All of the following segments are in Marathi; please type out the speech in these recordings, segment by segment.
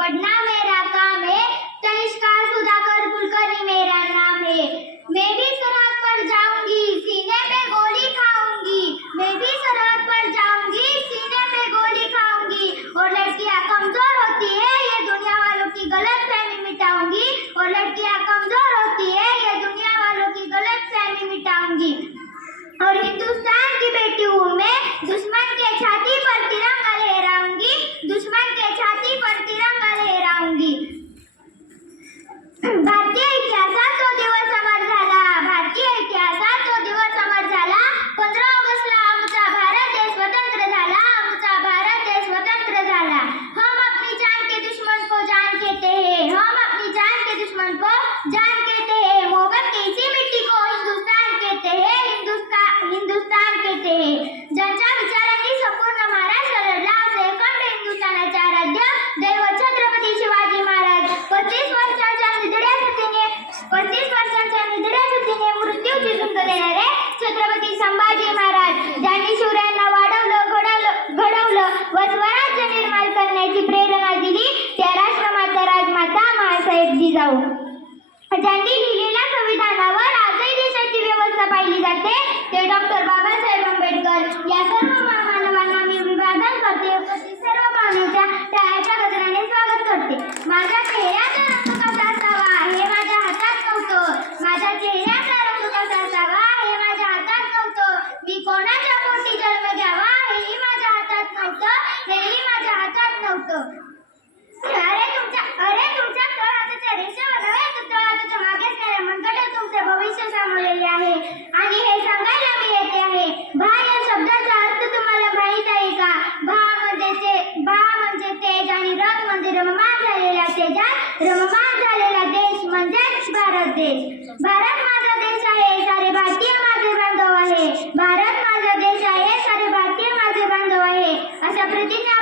पडणार नाही. केली जाऊ. ज्यांनी लिहिलेल्या संविधानावर आजही देशाची व्यवस्था पाहिली जाते ते डॉक्टर बाबासाहेब आंबेडकर. या सर्व मानवांना मी विभाजन करते सर्व पाहुण्याच्या टाळ्याच्या गजराने स्वागत करते. माझ्या चेहऱ्याचा रंग कसा असावा हे माझ्या हातात नव्हतं. माझ्या चेहऱ्याचा रंग कसा असावा हे माझ्या हातात नव्हतं. मी कोणाच्या पोटी जन्म घ्यावा हेही माझ्या हातात नव्हतं हेही माझ्या हातात नव्हतं. देश भारत माझा देश आहे सारे भारतीय माझे बांधव आहे. भारत माझा देश आहे सारे भारतीय माझे बांधव आहे. अशा प्रतिज्ञा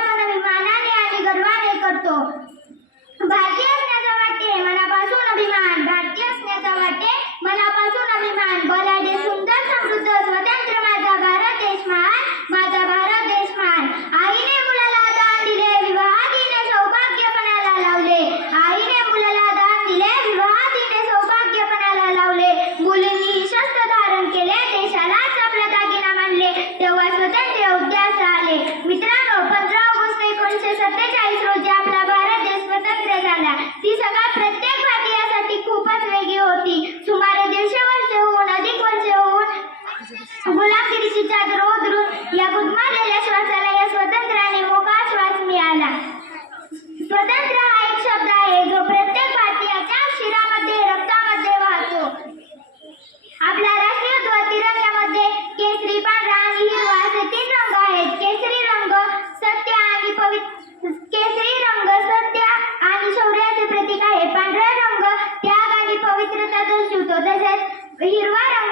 आपला राष्ट्रीय ध्वज तिरंग्यामध्ये केसरी पांढरा आणि हिरवा असे तीन रंग आहेत. केसरी रंग सत्य आणि पवित्र केसरी रंग सत्य आणि शौर्याचे प्रतीक आहे. पांढरा रंग त्याग आणि पवित्रता दर्शवतो. तसेच हिरवा रंग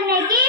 cenneki.